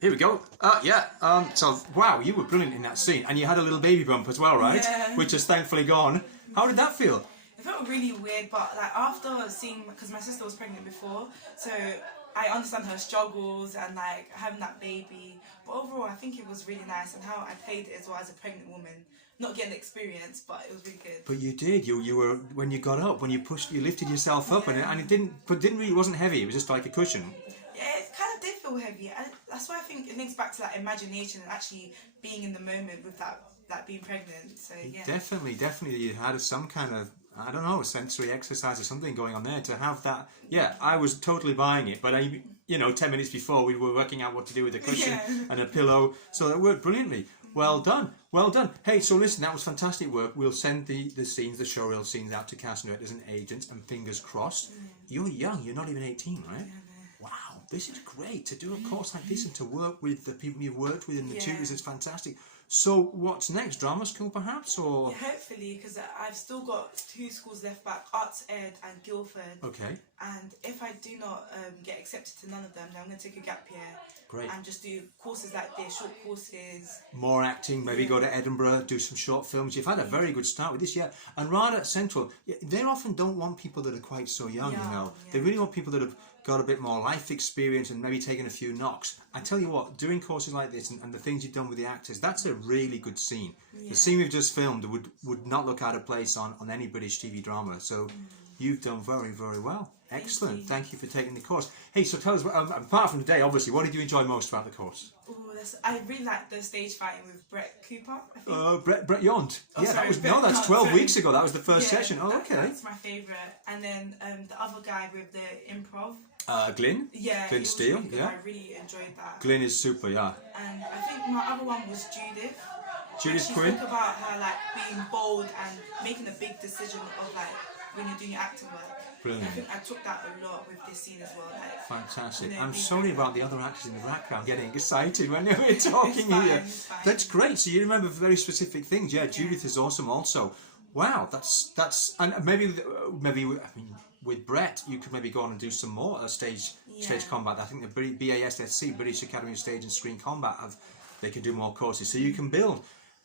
Here we go. So, wow, you were brilliant in that scene. And you had a little baby bump as well, right? Yeah. Which is thankfully gone. How did that feel? It felt really weird, but like after seeing, because my sister was pregnant before, so I understand her struggles and like having that baby. But overall, I think it was really nice, and how I played it as well as a pregnant woman. Not getting the experience, but it was really good. But you did. You were, when you got up, when you pushed, you lifted yourself up, and it didn't really, it wasn't heavy. It was just like a cushion. Yeah, it kind of did feel heavy. And that's why I think it links back to that imagination and actually being in the moment with that being pregnant. So yeah. Definitely, you had some kind of, I don't know, sensory exercise or something going on there to have that. Yeah, I was totally buying it, but 10 minutes before we were working out what to do with a cushion and a pillow, so that worked brilliantly. Well done. Hey, so listen, that was fantastic work. We'll send the scenes, the showreel scenes out to casting directors and agents, and fingers crossed. You're young, you're not even 18, right? Wow, this is great to do a course like this and to work with the people you've worked with in the tutors. It's fantastic. So what's next? Drama school perhaps, or? Yeah, hopefully, because I've still got 2 schools left back, Arts Ed and Guildford. Okay. And if I do not get accepted to none of them, then I'm going to take a gap year. Great. And just do courses like this, short courses. More acting, maybe go to Edinburgh, do some short films. You've had a very good start with this, And Rada Central, they often don't want people that are quite so young, They really want people that have got a bit more life experience and maybe taken a few knocks. I tell you what, doing courses like this and the things you've done with the actors, that's a really good scene. The scene we've just filmed would not look out of place on any British TV drama. So you've done very, very well. Excellent. Thank you for taking the course. Hey, so tell us, apart from today, obviously, what did you enjoy most about the course? I really liked the stage fighting with Brett Cooper, I think. Brett Yont. That's 12 weeks ago. That was the first session. Oh, okay. That's my favourite. And then the other guy with the improv. Glyn? Glyn Steele, really I really enjoyed that. Glyn is super, And I think my other one was Judith. Judith Quinn? Quinn? She spoke about her being bold and making a big decision of when you're doing your acting work. Brilliant. I think I took that a lot with this scene as well. Fantastic. I'm sorry about the other actors in the background getting excited when we're talking here. That's great. So you remember very specific things. Yeah, Judith is awesome also. Wow, that's and maybe with Brett you could maybe go on and do some more stage combat. I think the BASSC, British Academy of Stage and Screen Combat, they can do more courses. So you can build.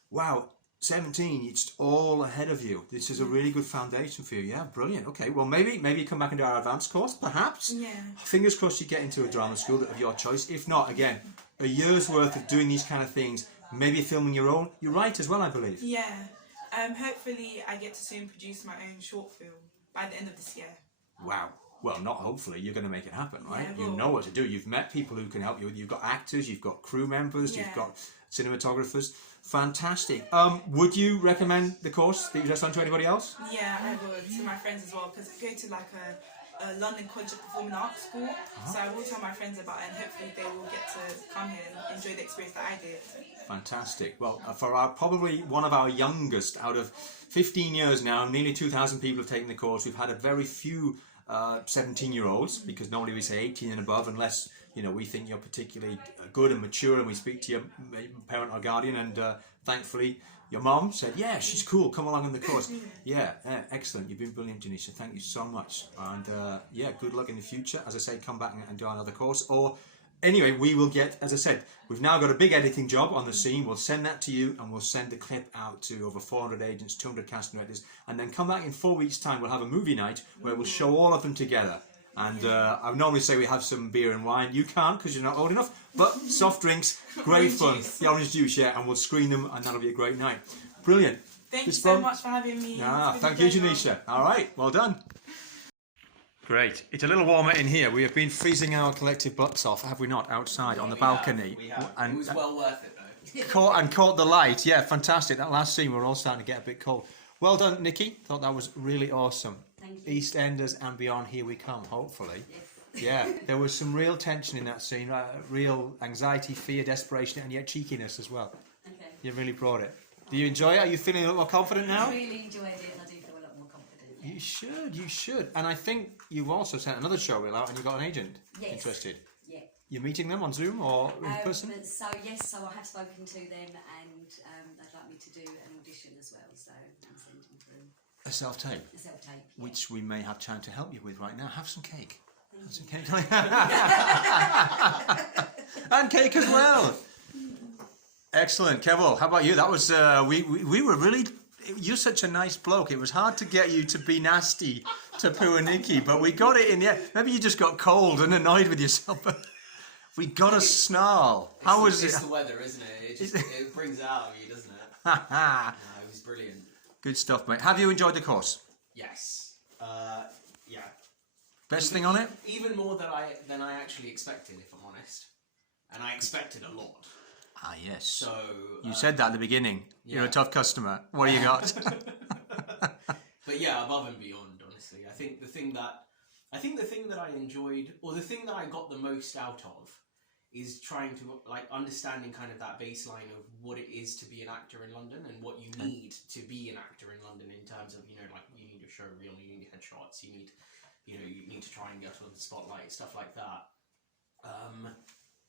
Wow. 17, it's all ahead of you. This is a really good foundation for you. Yeah, brilliant. Okay, well maybe you come back into our advanced course, perhaps. Yeah. Fingers crossed you get into a drama school of your choice. If not, again, a year's worth of doing these kind of things, maybe filming your own. You write as well, I believe. Yeah. Hopefully I get to soon produce my own short film by the end of this year. Wow. Well, not hopefully, you're going to make it happen, right? Yeah, you know what to do. You've met people who can help you. You've got actors, you've got crew members, you've got cinematographers. Fantastic. Would you recommend the course that you just done to anybody else? Yeah, I would, to my friends as well, because I go to a London College of Performing Arts school, so I will tell my friends about it, and hopefully they will get to come here and enjoy the experience that I did. Fantastic. Well, for probably one of our youngest, out of 15 years now, nearly 2,000 people have taken the course. We've had a very few 17-year-olds, because normally we say 18 and above, unless we think you're particularly good and mature and we speak to your parent or guardian, and thankfully your mom said, yeah, she's cool, come along in the course. Excellent. You've been brilliant, Janisha. Thank you so much. And good luck in the future. As I say, come back and do another course. Or anyway, we will get, as I said, we've now got a big editing job on the scene. We'll send that to you, and we'll send the clip out to over 400 agents, 200 casting directors, and then come back in 4 weeks' time. We'll have a movie night where we'll show all of them together. And I normally say we have some beer and wine. You can't because you're not old enough. But soft drinks, great fun. The orange juice, and we'll screen them, and that'll be a great night. Brilliant. Thank you so much for having me. Thank you, Janisha. All right, well done. Great. It's a little warmer in here. We have been freezing our collective butts off, have we not, outside on the balcony? We have. And, it was well worth it, though. Caught the light. Yeah, fantastic. That last scene, we're all starting to get a bit cold. Well done, Nikki. Thought that was really awesome. Thank you. EastEnders and beyond, here we come, hopefully. Yes. Yeah, there was some real tension in that scene, real anxiety, fear, desperation, and yet cheekiness as well. Okay. You really brought it. Do you enjoy it? Are you feeling a little more confident now? I really enjoyed it, and I do feel a lot more confident. Yeah. You should. And I think you've also sent another show reel out, and you've got an agent interested. Yeah. You're meeting them on Zoom or in person? So I have spoken to them, and they'd like me to do an audition as well, so I'm sending through. A self-tape? A self-tape, yeah. Which we may have time to help you with right now. Have some cake. Have some cake. And cake as well. Excellent, Kevin. How about you? That was we were really. You're such a nice bloke. It was hard to get you to be nasty to Pooh and Nikki, but we got it in the end. Maybe you just got cold and annoyed with yourself, but we got a snarl. How was it? It's the weather, isn't it? It brings it out of you, doesn't it? No, it was brilliant. Good stuff, mate. Have you enjoyed the course? Yes. Yeah. Best thing on it? Even more than I actually expected, if I'm honest. And I expected a lot. Ah, yes. So you said that at the beginning. Yeah. You're a tough customer. What do you got? But yeah, above and beyond, honestly. I think the thing that I enjoyed, or the thing that I got the most out of, is trying to understanding kind of that baseline of what it is to be an actor in London and what you need to be an actor in London in terms of, you need a show reel, you need headshots, you need to try and get on the spotlight, stuff like that.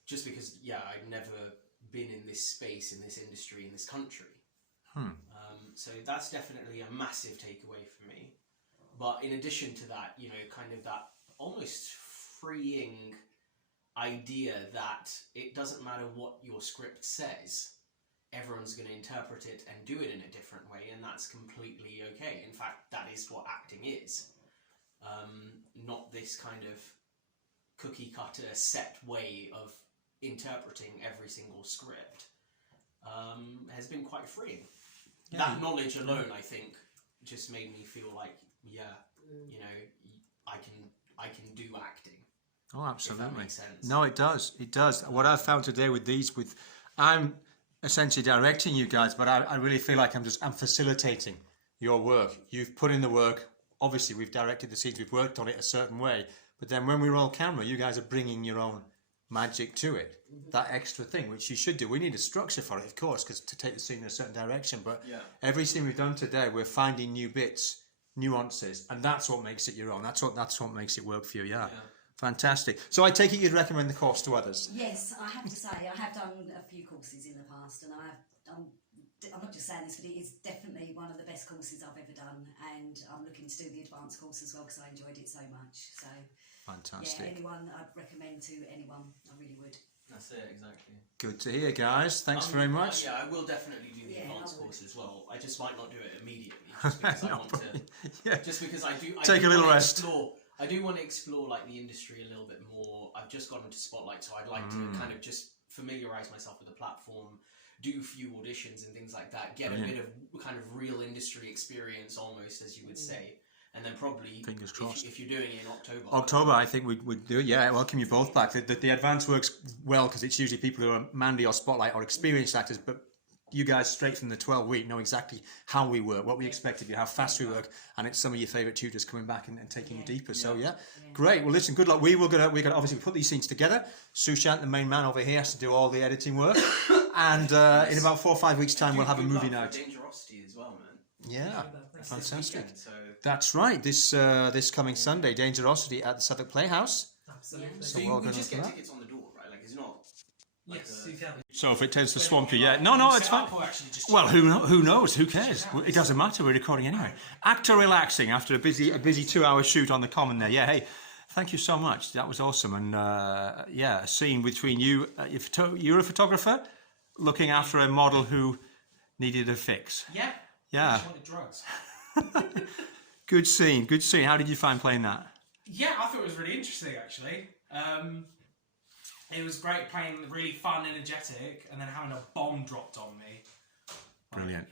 Just because, I'd never been in this space, in this industry, in this country. So that's definitely a massive takeaway for me. But in addition to that, kind of that almost freeing idea that it doesn't matter what your script says, everyone's going to interpret it and do it in a different way, and that's completely okay. In fact, that is what acting is. Not this kind of cookie cutter set way of interpreting every single script. Has been quite freeing. Yeah. That knowledge alone, I think, just made me feel like, I can do acting. Oh, absolutely. If that makes sense. No, it does. It does. What I've found today I'm essentially directing you guys, but I really feel like I'm facilitating your work. You've put in the work. Obviously, we've directed the scenes. We've worked on it a certain way. But then when we roll camera, you guys are bringing your own magic to it. That extra thing, which you should do. We need a structure for it, of course, because to take the scene in a certain direction. But every scene we've done today, we're finding new bits, nuances, and that's what makes it your own. That's what makes it work for you. Yeah. Fantastic. So I take it you'd recommend the course to others? Yes, I have to say I have done a few courses in the past, and I'm not just saying this, but it is definitely one of the best courses I've ever done, and I'm looking to do the advanced course as well because I enjoyed it so much. So fantastic. Yeah, anyone I'd recommend to anyone, I really would. That's it, exactly. Good to hear, guys. Thanks very much. I will definitely do the advanced course as well. I just might not do it immediately, just because I want to. Just because I do. Take a little rest. I do want to explore the industry a little bit more. I've just gone into Spotlight, so I'd like to kind of just familiarise myself with the platform, do a few auditions and things like that, get a bit of kind of real industry experience almost, as you would say. And then probably, fingers crossed, if you're doing it in October. October, I think we'd do it. Yeah, welcome you both back. The advance works well because it's usually people who are Mandy or Spotlight or experienced actors, but you guys straight from the 12-week know exactly how we work, what we expect of you, how fast we work, and it's some of your favourite tutors coming back and taking you deeper. So great. Well, listen, good luck. We're gonna obviously put these scenes together. Sushant, the main man over here, has to do all the editing work, and in about 4 or 5 weeks' time, we'll have a movie night. Dangerosity as well, man. Yeah, fantastic. Weekend, so. That's right. This coming Sunday, Dangerosity at the Southwark Playhouse. Absolutely. So we just get tickets on the door, right? It's not. Yes, you can. So if it tends to swamp you, no, it's fine. Well, who knows? Who cares? It doesn't matter. We're recording anyway. Actor relaxing after a busy 2-hour shoot on the Common there. Yeah, hey, thank you so much. That was awesome. And a scene between you. You're a photographer looking after a model who needed a fix. Yeah. Yeah. She wanted drugs. Good scene. How did you find playing that? Yeah, I thought it was really interesting actually. It was great playing really fun, energetic, and then having a bomb dropped on me. Brilliant.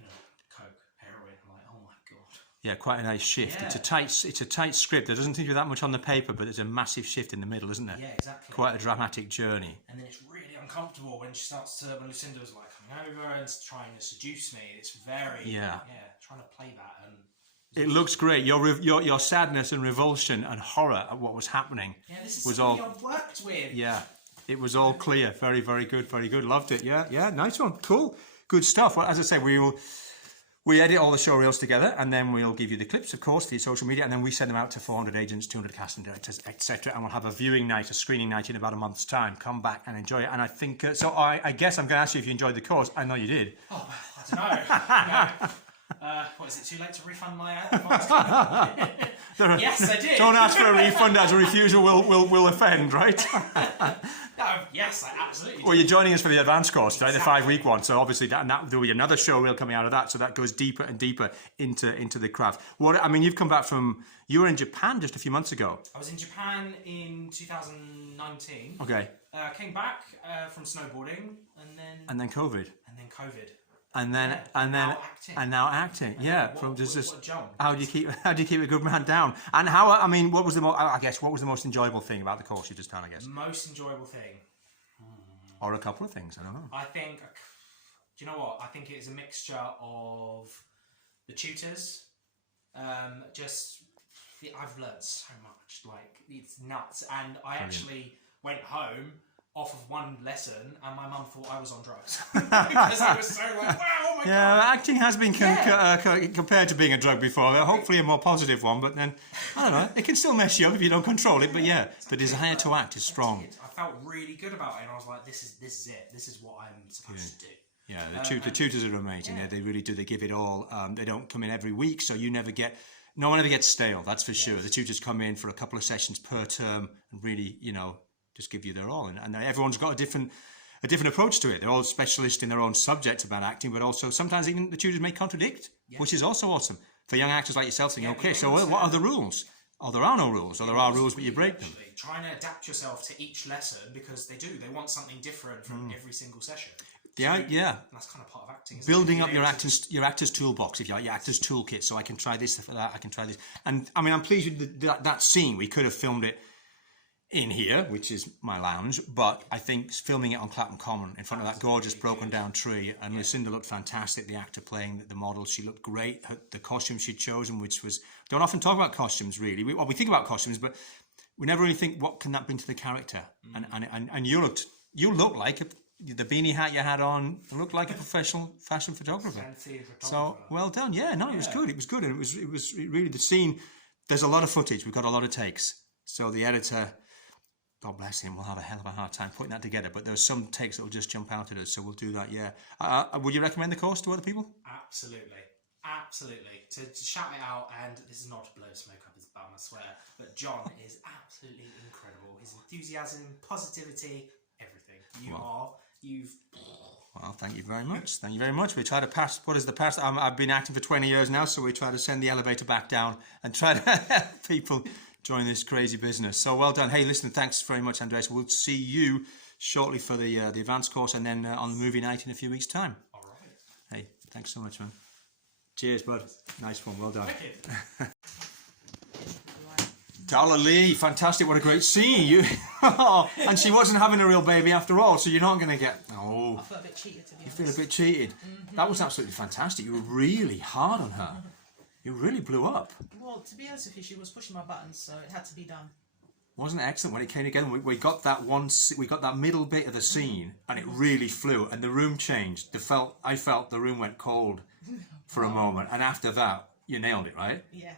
Coke, heroin. I'm like, oh my god. Yeah, quite a nice shift. Yeah. It's a tight script. There doesn't seem to be that much on the paper, but there's a massive shift in the middle, isn't there? Yeah, exactly. Quite a dramatic journey. And then it's really uncomfortable when she starts to, when Lucinda was like coming over and trying to seduce me. It's very trying to play that and. It looks great. Your sadness and revulsion and horror at what was happening was all I've worked with. Yeah, it was all clear. Very, very good. Very good. Loved it. Yeah. Nice one. Cool. Good stuff. Well, as I say, we edit all the show reels together, and then we'll give you the clips, of course, for your social media, and then we send them out to 400 agents, 200 casting directors, etc. And we'll have a viewing night, a screening night in about a month's time. Come back and enjoy it. And I think so. I guess I'm going to ask you if you enjoyed the course. I know you did. Oh, I don't know. What is it? Too late to refund my advance? Yes, I did. Don't ask for a refund, as a refusal will offend, right? No, yes, I absolutely. Well, did. you're joining us for the advanced course, right? Exactly. The 5-week one. So obviously that there'll be another show reel coming out of that. So that goes deeper and deeper into the craft. You've come back from. You were in Japan just a few months ago. I was in Japan in 2019. Okay. Came back from snowboarding, And then COVID. COVID. And then now acting. And now acting. Yeah. What a jump. How do you keep a good man down? And what was the most enjoyable thing about the course you just done? I guess. Most enjoyable thing. Or a couple of things. I don't know. I think. Do you know what? I think it is a mixture of the tutors. I've learned so much. Like, it's nuts. And I actually went home off of one lesson, and my mum thought I was on drugs because I was so like, wow, oh my god. Acting has been compared to being a drug before. Hopefully a more positive one, but then I don't know. It can still mess you up if you don't control it. But yeah, the desire to act is strong. I felt really good about it, and I was like, this is it. This is what I'm supposed to do. Yeah, the tutors are amazing. Yeah, they really do. They give it all. They don't come in every week, so no one ever gets stale. That's for sure. The tutors come in for a couple of sessions per term and really, just give you their all. And everyone's got a different approach to it. They're all specialists in their own subject about acting, but also sometimes even the tutors may contradict, which is also awesome for young actors like yourself. Thinking, okay, so what are the rules? Oh, there are no rules, or there are rules, but you break them. Trying to adapt yourself to each lesson because they want something different from every single session. Yeah. And that's kind of part of acting. Building up your actor's toolbox, if you like, your actor's toolkit. So I can try this for that. I can try this. And I'm pleased with that scene. We could have filmed it in here, which is my lounge, but I think filming it on Clapham Common in front of that gorgeous broken down tree, and Lucinda looked fantastic. The actor playing the model, she looked great. The costume she'd chosen, which was, don't often talk about costumes really. We think about costumes, but we never really think what can that bring to the character. And you look like the beanie hat you had on looked like a professional fashion photographer. So well done. Yeah, no, it was good. It was good, and it was really the scene. There's a lot of footage. We've got a lot of takes. So the editor, God bless him, will have a hell of a hard time putting that together. But there's some takes that will just jump out at us. So we'll do that. Yeah. Would you recommend the course to other people? Absolutely. To shout it out, and this is not to blow smoke up his bum, I swear. But Jon is absolutely incredible. His enthusiasm, positivity, everything. Well, thank you very much. Thank you very much. We try to pass. What is the past? I've been acting for 20 years now, so we try to send the elevator back down and try to help people join this crazy business. So well done. Hey, listen, thanks very much, Andreas. We'll see you shortly for the advanced course, and then on the movie night in a few weeks' time. All right. Hey, thanks so much, man. Cheers, bud. Nice one. Well done. Darla Lee, fantastic. What a great scene. And she wasn't having a real baby after all, so you're not going to get... Oh, I felt a bit cheated, to be honest. You feel a bit cheated. Mm-hmm. That was absolutely fantastic. You were really hard on her. You really blew up. Well, to be honest with you, she was pushing my buttons, so it had to be done. Wasn't it excellent when it came together? We got that middle bit of the scene, and it really flew, and the room changed. I felt the room went cold for a moment, and after that, you nailed it, right? Yeah.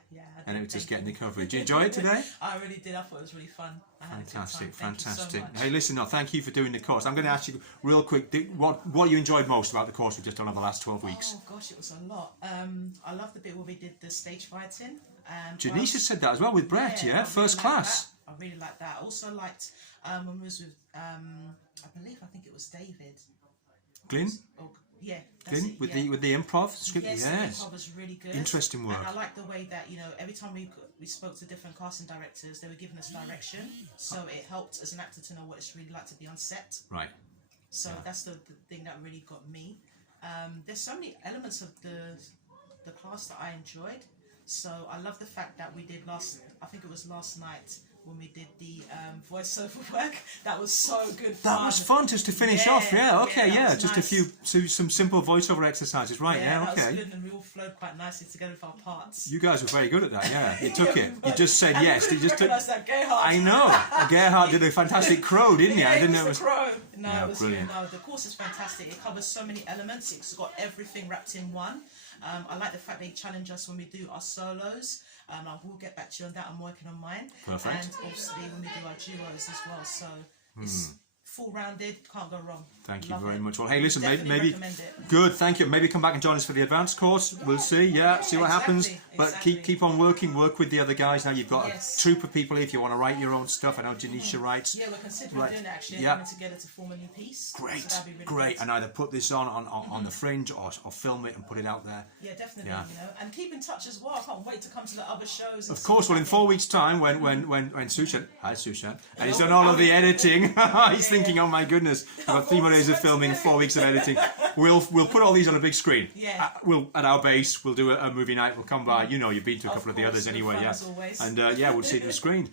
And it was just getting the coverage. Did you enjoy it today? I really did. I thought it was really fun. Fantastic. Thank you so much. Hey, listen, thank you for doing the course. I'm going to ask you real quick, what you enjoyed most about the course we've just done over the last 12 weeks? Oh gosh, it was a lot. I love the bit where we did the stage fighting. Janisha said that as well with Brett, yeah? First class. I really liked that. I also liked when we was with, I think it was David. Glyn? Yeah, Glyn, with the improv script. Yes, yes. the improv was really good. Interesting work. And I like the way that every time we spoke to different casting directors, they were giving us direction, so it helped as an actor to know what it's really like to be on set. Right. So that's the thing that really got me. There's so many elements of the class that I enjoyed. So I love the fact that we did last night when we did the voiceover work. That was so good fun. That was fun just to finish off, just nice. some simple voiceover exercises, right? That was good, and we all flowed quite nicely together with our parts. You guys were very good at that, yeah. You took it. You just said yes. You just took. That Gerhard. I know. Gerhard did a fantastic crow, didn't he? Yeah, I didn't it was know the crow. No, yeah, it was brilliant. No, the course is fantastic. It covers so many elements. It's got everything wrapped in one. I like the fact they challenge us when we do our solos. I will get back to you on that. I'm working on mine. Perfect. And obviously when we do our duos as well. So it's full rounded, can't go wrong. Thank you Love very it. much. Well, hey, listen, Definitely maybe recommend it. good. Thank you. Maybe come back and join us for the advanced course. We'll see. Yeah, see what happens. But exactly. keep on working. Work with the other guys. Now you've got Yes. a troop of people here. If you want to write your own stuff, I know Janisha writes. Yeah, we're considering Right. doing it actually, Yeah. coming together to form a new piece. Great, So that'd be really great. good. And either put this on the fringe or film it and put it out there. Yeah, definitely. Yeah. You know, and keep in touch as well. I can't wait to come to the other shows. Of course. Well, in 4 weeks' time, when Sushan, hi Sushan, and he's done all of the editing, he's thinking, oh my goodness, I've got 3 more days of filming, 4 weeks of editing. We'll put all these on a big screen. Yeah. We'll at our base. We'll do a movie night. We'll come by. You know, you've been to a couple of the course, others good anyway. fun Yeah. as always. And we'll see it on the screen.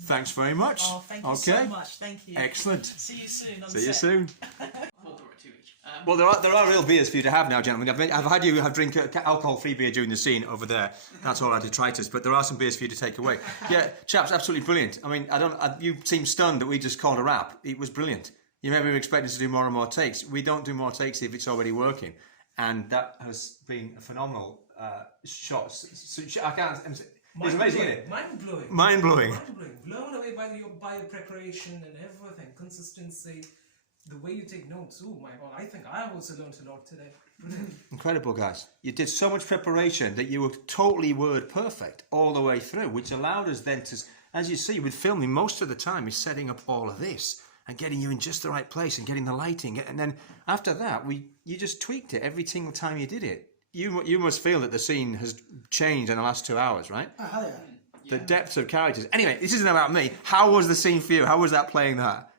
Thanks very much. Oh, thank you Okay. so much. Thank you. Excellent. See you soon. On See you set. soon. 4 or 2 each. Well, there are real beers for you to have now, gentlemen. I've had you drink alcohol-free beer during the scene over there. That's all our detritus. But there are some beers for you to take away. Yeah, chaps, absolutely brilliant. I mean, you seem stunned that we just called a wrap. It was brilliant. You maybe were expecting us to do more and more takes. We don't do more takes if it's already working, and that has been a phenomenal shot. I can't. It's amazing, isn't it? Mind-blowing. Mind-blowing. Mind-blowing. Blown away by your preparation and everything. Consistency. The way you take notes. Oh my God. I think I have also learned a lot today. Brilliant. Incredible, guys. You did so much preparation that you were totally word perfect all the way through, which allowed us then to, as you see, with filming, most of the time is setting up all of this and getting you in just the right place and getting the lighting. And then after that, you just tweaked it every single time you did it. You must feel that the scene has changed in the last 2 hours, right? Oh, hell yeah. The depth of characters. Anyway, this isn't about me. How was the scene for you? How was that playing that?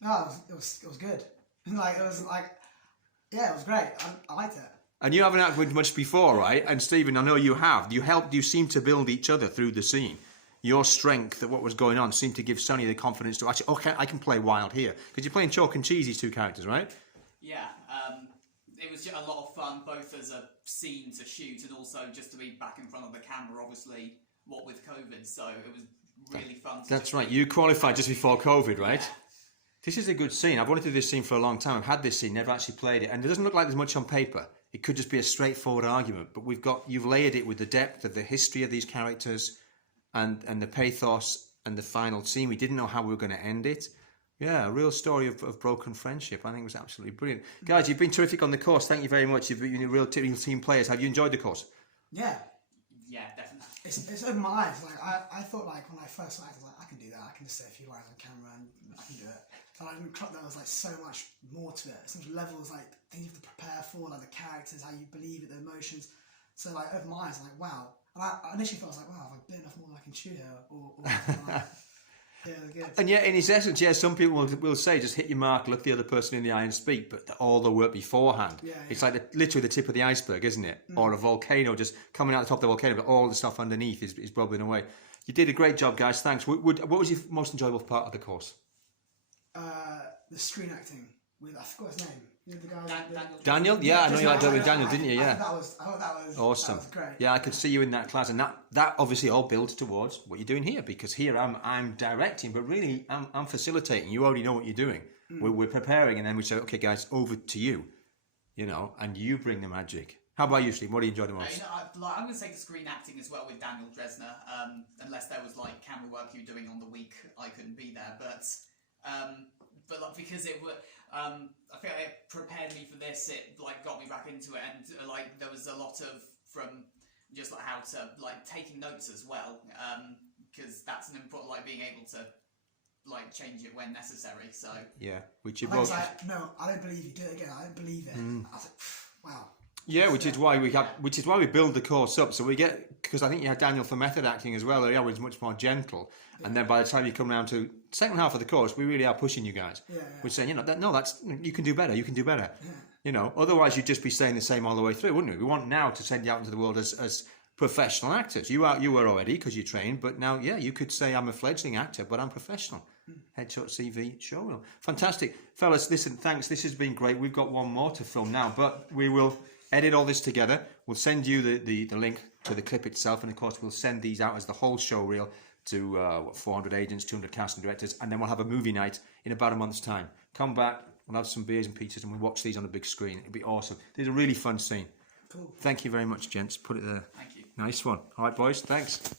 No, it was good. It was great. I liked it. And you haven't acted much before, right? And Stephen, I know you have. You seem to build each other through the scene. Your strength at what was going on seemed to give Sonny the confidence to actually, okay, I can play wild here. Because you're playing chalk and cheese, these two characters, right? Yeah, it was just a lot of fun, both as a scene to shoot and also just to be back in front of the camera, obviously, what with COVID, so it was really fun. That's right, you qualified just before COVID, right? Yeah. This is a good scene. I've wanted to do this scene for a long time. I've had this scene, never actually played it, and it doesn't look like there's much on paper. It could just be a straightforward argument, but you've layered it with the depth of the history of these characters and the pathos and the final scene. We didn't know how we were going to end it. Yeah, a real story of broken friendship. I think it was absolutely brilliant. Guys, you've been terrific on the course. Thank you very much. You've been real team players. Have you enjoyed the course? Yeah. Yeah, definitely. It's opened my eyes. Like I thought, like when I first acted, I can do that. I can just say a few lines on camera and I can do it. So I didn't clock there was like so much more to it. So much levels, like things you have to prepare for, like the characters, how you believe it, the emotions. So like opened my eyes, like wow. And I initially thought, I was like, wow, have I bit enough more than I can chew here, or something like that. Yeah, good. And yet, in its essence, yeah, some people will say just hit your mark, look the other person in the eye and speak, but all the work beforehand. Yeah. It's like literally the tip of the iceberg, isn't it? Or a volcano just coming out the top of the volcano, but all the stuff underneath is bubbling away. You did a great job, guys. Thanks. What was your most enjoyable part of the course? The screen acting with, I forgot his name. You know, the guy. Daniel? Yeah, I know you liked it with Daniel, didn't you? Yeah. I thought that was Awesome. That was great. Yeah, I could see you in that class, and that obviously all builds towards what you're doing here, because here I'm directing, but really I'm facilitating. You already know what you're doing. We're preparing, and then we say, okay, guys, over to you, and you bring the magic. How about you, Steve? What do you enjoy the most? I'm going to say the screen acting as well with Daniel Dresner, unless there was like camera work you were doing on the week, I couldn't be there, but like, because it would, I feel like it prepared me for this. It like got me back into it, and like there was a lot of from just like how to like taking notes as well, because that's an important, like being able to like change it when necessary. So yeah, which you I was both. like, no, I don't believe you. Do it again. I don't believe it. I was like, wow. Yeah, which is why we build the course up. So we get, because I think you had Daniel for method acting as well. He was much more gentle, and then by the time you come around to second half of the course, we really are pushing you guys. Yeah. We're saying, that's you can do better. You can do better. Yeah. Otherwise you'd just be staying the same all the way through, wouldn't we? We want now to send you out into the world as professional actors. You were already because you trained, but now you could say I'm a fledgling actor, but I'm professional. Headshot CV showreel. Fantastic, fellas. Listen, thanks. This has been great. We've got one more to film now, but we will edit all this together. We'll send you the link to the clip itself, and of course we'll send these out as the whole show reel to 400 agents, 200 casting directors, and then we'll have a movie night in about a month's time. Come back, we'll have some beers and pizzas, and we'll watch these on the big screen. It'll be awesome. This is a really fun scene. Cool. Thank you very much, gents. Put it there. thank you. Nice one. All right, boys. Thanks.